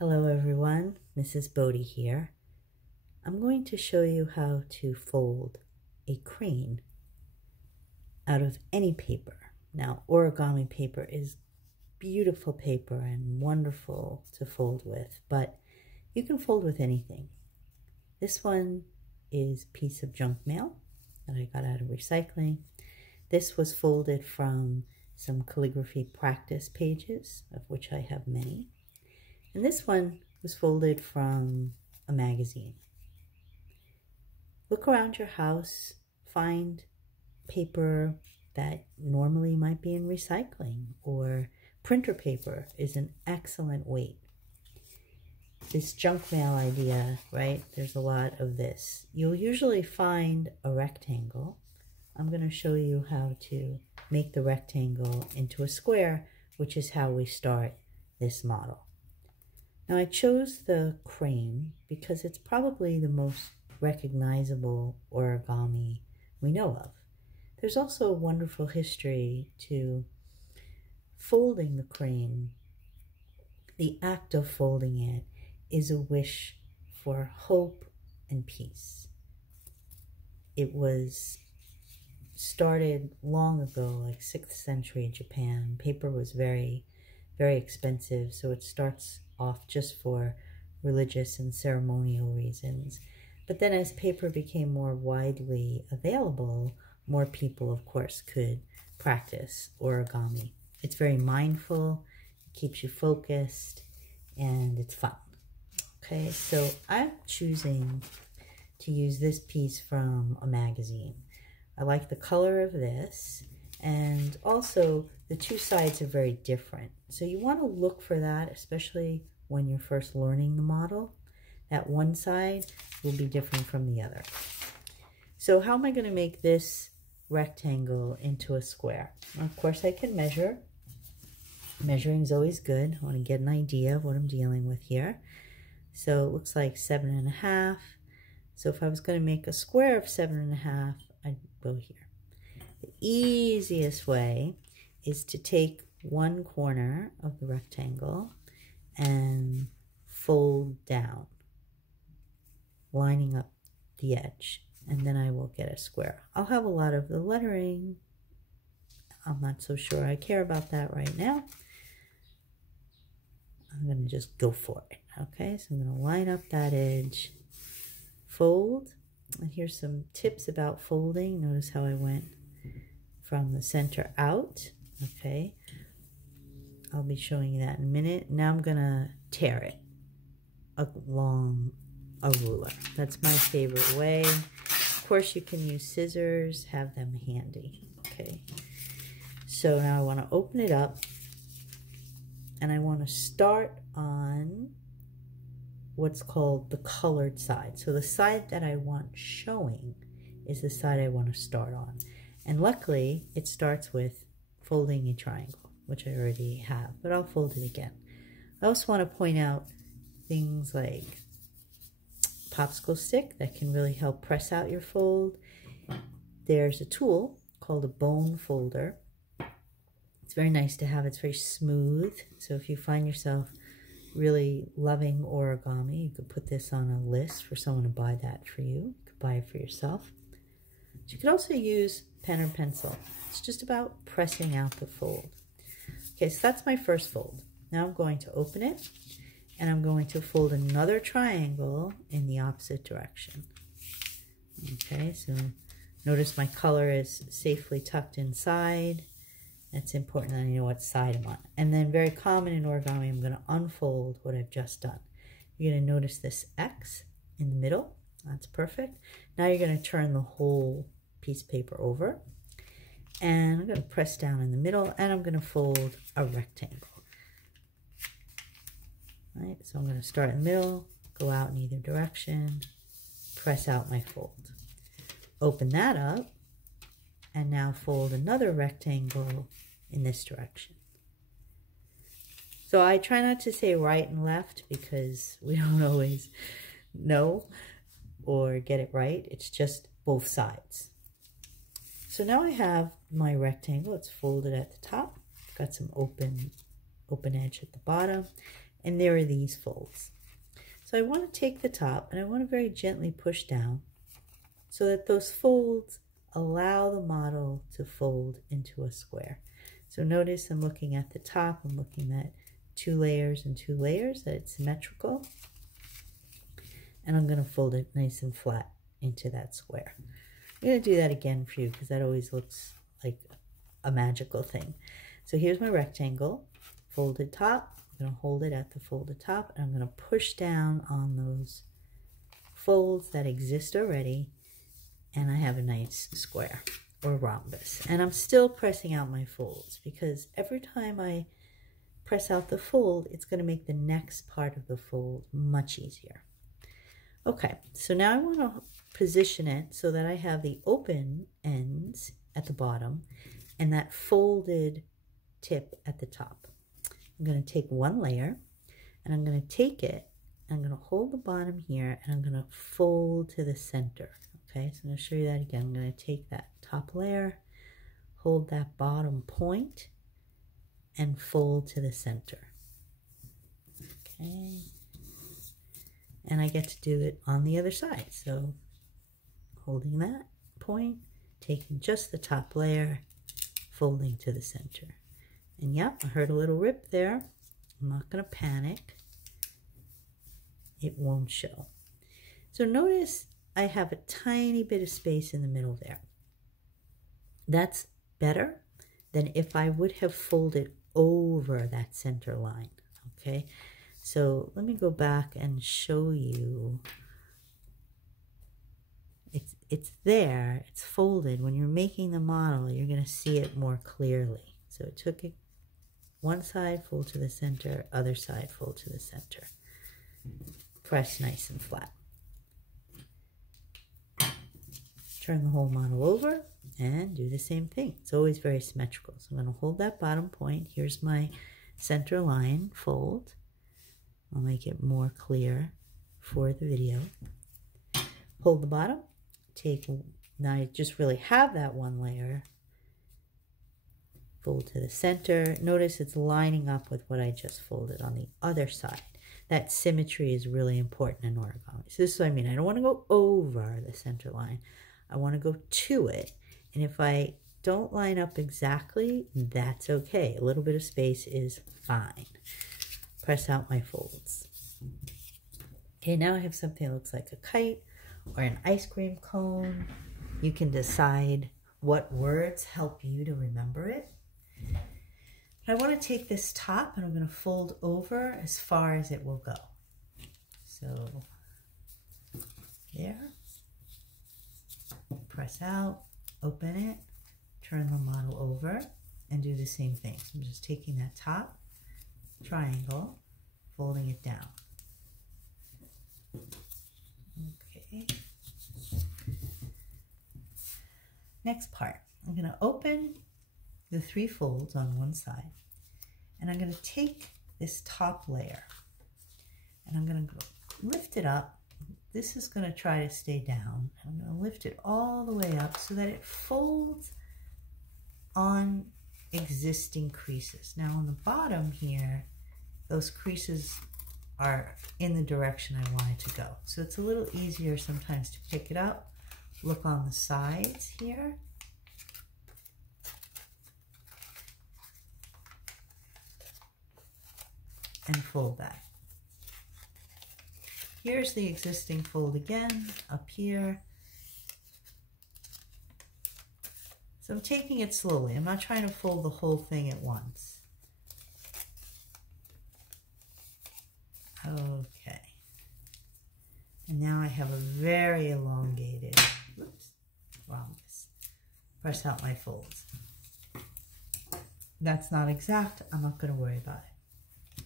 Hello everyone, Mrs. Bodie here. I'm going to show you how to fold a crane out of any paper. Now, origami paper is beautiful paper and wonderful to fold with, but you can fold with anything. This one is a piece of junk mail that I got out of recycling. This was folded from some calligraphy practice pages, of which I have many. And this one was folded from a magazine. Look around your house, find paper that normally might be in recycling, or printer paper is an excellent weight. This junk mail idea, right? There's a lot of this. You'll usually find a rectangle. I'm going to show you how to make the rectangle into a square, which is how we start this model. Now I chose the crane because it's probably the most recognizable origami we know of. There's also a wonderful history to folding the crane. The act of folding it is a wish for hope and peace. It was started long ago, like 6th century Japan. Paper was very, very expensive, so it starts off just for religious and ceremonial reasons. But then as paper became more widely available, more people, of course, could practice origami. It's very mindful, it keeps you focused, and it's fun. Okay, so I'm choosing to use this piece from a magazine. I like the color of this, and also the two sides are very different. So you want to look for that, especially when you're first learning the model. That one side will be different from the other. So how am I going to make this rectangle into a square? Well, of course I can measure. Measuring is always good. I want to get an idea of what I'm dealing with here. So it looks like 7.5. So if I was going to make a square of 7.5, I'd go here. The easiest way is to take one corner of the rectangle and fold down, lining up the edge, and then I will get a square. I'll have a lot of the lettering. I'm not so sure I care about that right now. I'm going to just go for it. Okay, so I'm going to line up that edge, fold, and here's some tips about folding. Notice how I went from the center out. Okay, I'll be showing you that in a minute. Now I'm going to tear it along a ruler. That's my favorite way. Of course, you can use scissors, have them handy. Okay, so now I want to open it up, and I want to start on what's called the colored side. So the side that I want showing is the side I want to start on. And luckily, it starts with folding a triangle, which I already have, but I'll fold it again. I also want to point out things like popsicle stick that can really help press out your fold. There's a tool called a bone folder. It's very nice to have. It's very smooth. So if you find yourself really loving origami, you could put this on a list for someone to buy that for you. You could buy it for yourself. But you could also use pen or pencil. It's just about pressing out the fold. Okay, so that's my first fold. Now I'm going to open it, and I'm going to fold another triangle in the opposite direction. Okay, so notice my color is safely tucked inside. That's important that I know what side I'm on. And then very common in origami, I'm going to unfold what I've just done. You're going to notice this X in the middle. That's perfect. Now you're going to turn the whole piece of paper over. And I'm going to press down in the middle, and I'm going to fold a rectangle. All right, so I'm going to start in the middle, go out in either direction, press out my fold. Open that up, and now fold another rectangle in this direction. So I try not to say right and left because we don't always know or get it right. It's just both sides. So now I have my rectangle. It's folded at the top. Got some open edge at the bottom. And there are these folds. So I want to take the top and I want to very gently push down so that those folds allow the model to fold into a square. So notice I'm looking at the top, I'm looking at 2 layers and 2 layers, that it's symmetrical. And I'm going to fold it nice and flat into that square. I'm going to do that again for you because that always looks like a magical thing. So here's my rectangle, folded top. I'm going to hold it at the folded top and I'm going to push down on those folds that exist already, and I have a nice square or rhombus. And I'm still pressing out my folds because every time I press out the fold, it's going to make the next part of the fold much easier. Okay, so now I want to position it so that I have the open ends at the bottom and that folded tip at the top. I'm going to take one layer and I'm going to take it and I'm going to hold the bottom here and I'm going to fold to the center. Okay, so I'm going to show you that again. I'm going to take that top layer, hold that bottom point, and fold to the center. Okay, and I get to do it on the other side. So holding that point, taking just the top layer, folding to the center. And yep, I heard a little rip there. I'm not going to panic. It won't show. So notice I have a tiny bit of space in the middle there. That's better than if I would have folded over that center line. Okay, so let me go back and show you. It's there, it's folded. When you're making the model, you're going to see it more clearly. So it took it one side, fold to the center, other side, fold to the center. Press nice and flat. Turn the whole model over and do the same thing. It's always very symmetrical. So I'm going to hold that bottom point. Here's my center line, fold. I'll make it more clear for the video. Hold the bottom. Now I just really have that one layer. Fold to the center. Notice it's lining up with what I just folded on the other side. That symmetry is really important in origami. So this is what I mean. I don't want to go over the center line. I want to go to it. And if I don't line up exactly, that's okay. A little bit of space is fine. Press out my folds. Okay, now I have something that looks like a kite or an ice cream cone. You can decide what words help you to remember it. I want to take this top and I'm going to fold over as far as it will go. So there. Press out, open it, turn the model over, and do the same thing. So I'm just taking that top triangle, folding it down. Okay. Next part, I'm going to open the 3 folds on one side, and I'm going to take this top layer, and I'm going to lift it up. This is going to try to stay down. I'm going to lift it all the way up so that it folds on existing creases. Now on the bottom here, those creases are in the direction I want it to go. So it's a little easier sometimes to pick it up. Look on the sides here. And fold that. Here's the existing fold again, up here. So I'm taking it slowly. I'm not trying to fold the whole thing at once. Okay. And now I have a very elongated, rhombus. Press out my folds. That's not exact. I'm not going to worry about it.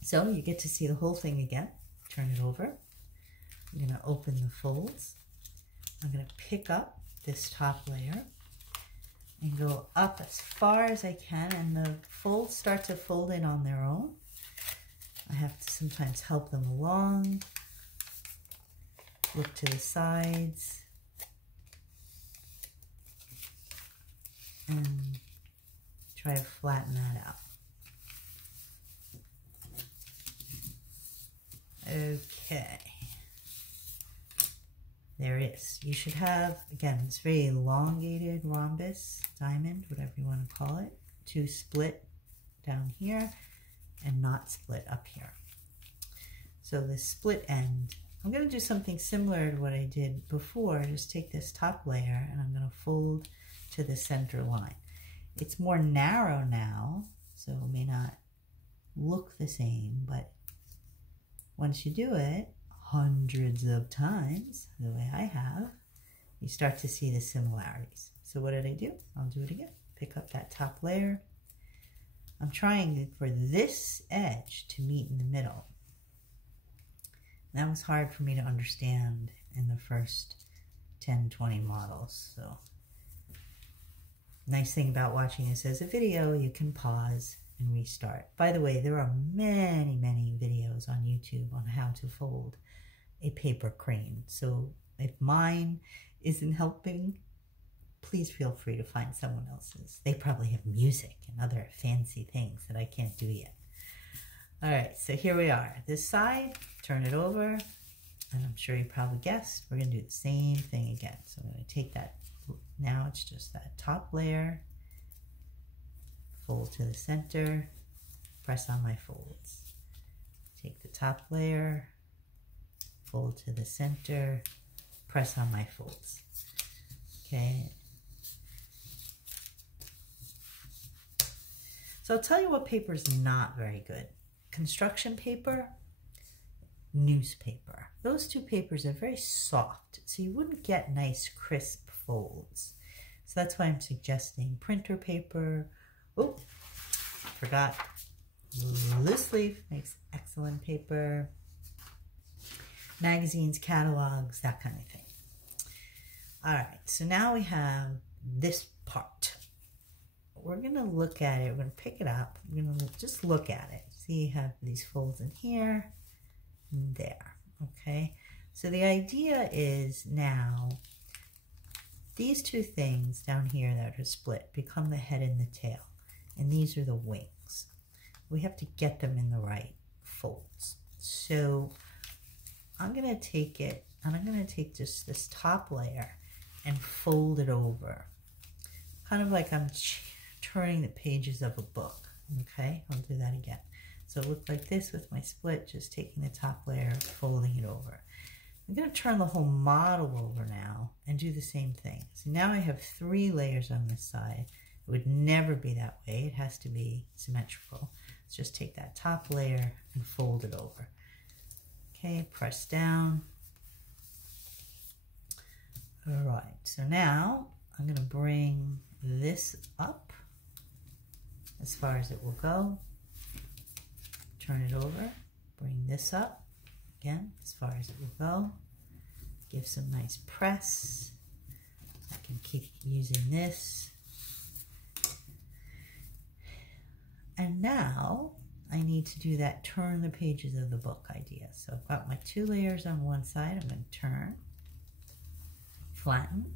So you get to see the whole thing again. Turn it over. I'm going to open the folds. I'm going to pick up this top layer and go up as far as I can, and the folds start to fold in on their own. I have to sometimes help them along. Look to the sides. And try to flatten that out. Okay. There it is. You should have, again, this very elongated rhombus, diamond, whatever you want to call it, to split down here and not split up here. So the split end, I'm going to do something similar to what I did before. Just take this top layer and I'm going to fold to the center line. It's more narrow now, so it may not look the same, but once you do it hundreds of times, the way I have, you start to see the similarities. So what did I do? I'll do it again. Pick up that top layer. I'm trying for this edge to meet in the middle. That was hard for me to understand in the first 10, 20 models. So nice thing about watching this as a video, you can pause and restart. By the way, there are many, many videos on YouTube on how to fold a paper crane. So if mine isn't helping, please feel free to find someone else's. They probably have music and other fancy things that I can't do yet. All right, so here we are. This side, turn it over, and I'm sure you probably guessed, we're gonna do the same thing again. So I'm gonna take that, now it's just that top layer, fold to the center, press on my folds. Take the top layer, fold to the center, press on my folds. Okay. So I'll tell you what paper is not very good. Construction paper, newspaper. Those two papers are very soft, so you wouldn't get nice crisp folds. So that's why I'm suggesting printer paper. Oh, forgot. Loose leaf makes excellent paper. Magazines, catalogs, that kind of thing. All right, so now we have this part. We're gonna look at it, we're gonna pick it up, we're gonna just look at it. See, you have these folds in here and there, okay? So the idea is now, these two things down here that are split become the head and the tail, and these are the wings. We have to get them in the right folds. So I'm gonna take it, and I'm gonna take just this top layer and fold it over. Kind of like I'm turning the pages of a book, okay? I'll do that again. So it looked like this with my split, just taking the top layer, folding it over. I'm gonna turn the whole model over now and do the same thing. So now I have 3 layers on this side. It would never be that way. It has to be symmetrical. Let's just take that top layer and fold it over. Okay, press down. All right, so now I'm gonna bring this up as far as it will go. Turn it over, bring this up again as far as it will go. Give some nice press. I can keep using this. And now I need to do that turn the pages of the book idea. So I've got my 2 layers on one side. I'm going to turn, flatten,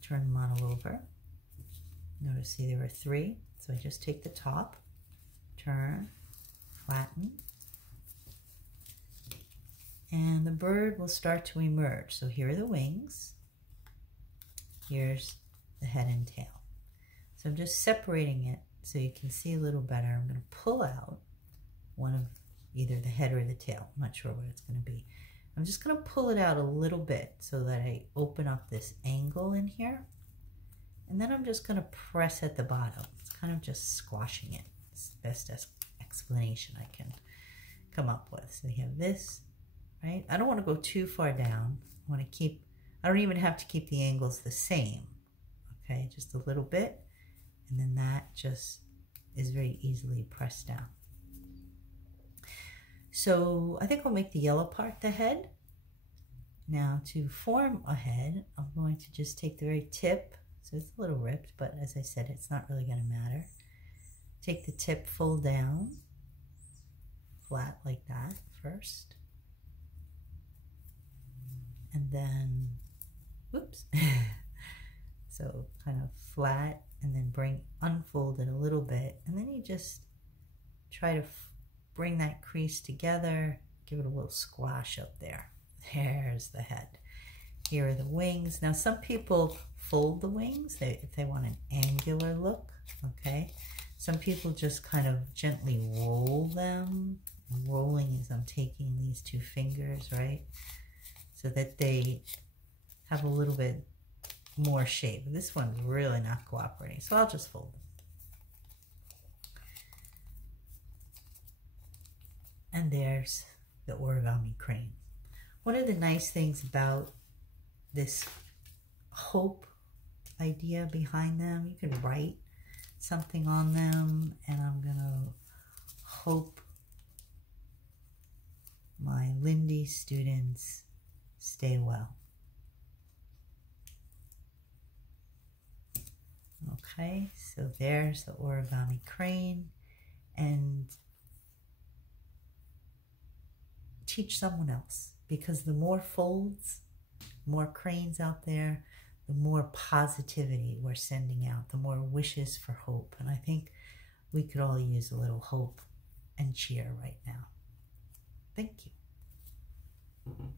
turn the model over. Notice, see, there are 3. So I just take the top, turn, flatten, and the bird will start to emerge. So here are the wings. Here's the head and tail. So I'm just separating it so you can see a little better. I'm going to pull out one of either the head or the tail. I'm not sure what it's going to be. I'm just going to pull it out a little bit so that I open up this angle in here. And then I'm just going to press at the bottom. It's kind of just squashing it. It's the best explanation I can come up with. So we have this, right? I don't want to go too far down. I want to keep, I don't even have to keep the angles the same. Okay, just a little bit. And then that just is very easily pressed down. So I think I'll make the yellow part the head. Now to form a head, I'm going to just take the very tip. So it's a little ripped, but as I said, it's not really going to matter. Take the tip full down, flat like that first. And then, whoops. So kind of flat, and then unfold it a little bit. And then you just try to bring that crease together Give it a little squash up there. There's the head. Here are the wings. Now some people fold the wings if they want an angular look, okay? Some people just kind of gently roll them. Rolling is I'm taking these two fingers, right? So that they have a little bit more shape. This one's really not cooperating, so I'll just fold them. And there's the origami crane. One of the nice things about this hope idea behind them, you can write something on them, and I'm gonna hope my Lindy students stay well. Okay, so there's the origami crane, and teach someone else, because the more folds, more cranes out there, the more positivity we're sending out, the more wishes for hope. And I think we could all use a little hope and cheer right now. Thank you.